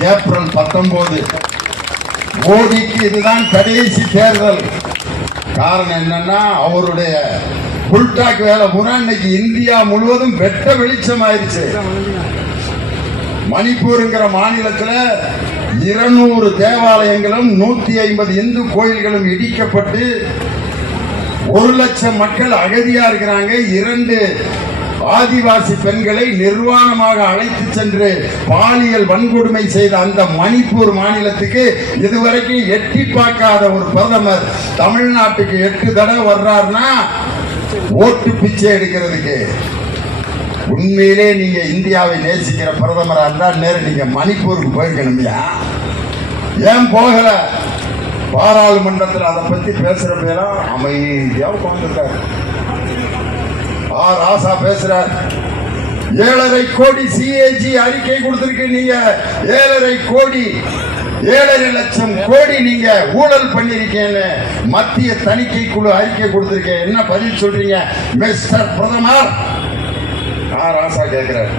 April பத்தொன்பது. மோடிக்கு இதுதான் கடைசி தேர்தல். காரணம் என்னன்னா அவருடைய புல்டாக் வேலை பூரா இன்னைக்கு இந்தியா முழுவதும் வெட்ட வெளிச்சம் ஆயிடுச்சு மணிப்பூருங்கிற மாநிலத்தில் இருநூறு தேவாலயங்களும் நூத்தி ஐம்பது இந்து கோயில்களும் இடிக்கப்பட்டு ஒரு லட்சம் மக்கள் அகதியா இருக்கிறாங்க. இரண்டு ஆதிவாசி பெண்களை நிர்வாணமாக அழைத்து சென்று பாலியல் வன்கொடுமை செய்த அந்த மணிப்பூர் மாநிலத்துக்கு இதுவரைக்கும் எட்டி பார்க்காத ஒரு பிரதமர் தமிழ்நாட்டுக்கு எட்டு தடவை வர்றாருன்னா ஓட்டு பிச்சை எடுக்கிறதுக்கு. உண்மையிலே நீங்க இந்தியாவை நேசிக்கிற பிரதமரா இருந்தா நேரம் நீங்க மணிப்பூருக்கு போயிருக்கணும்யா ஏன் போகல? பாராளுமன்றத்தில் அதை பத்தி பேசுற பேரா அமைதியாக உட்கார்ந்துருக்காரு. ஆ ராசா பேசுறார் ஏழரை கோடி சிஏஜி அறிக்கை கொடுத்திருக்கு நீங்க. ஏழரை கோடி ஏழரை லட்சம் கோடி நீங்க ஊழல் பண்ணிருக்கேன்னு மத்திய தணிக்கை குழு அறிக்கை கொடுத்திருக்கேன் என்ன பதில் சொல்றீங்க மிஸ்டர் பிரதமர்? ஆ ராசா கேட்கிறார்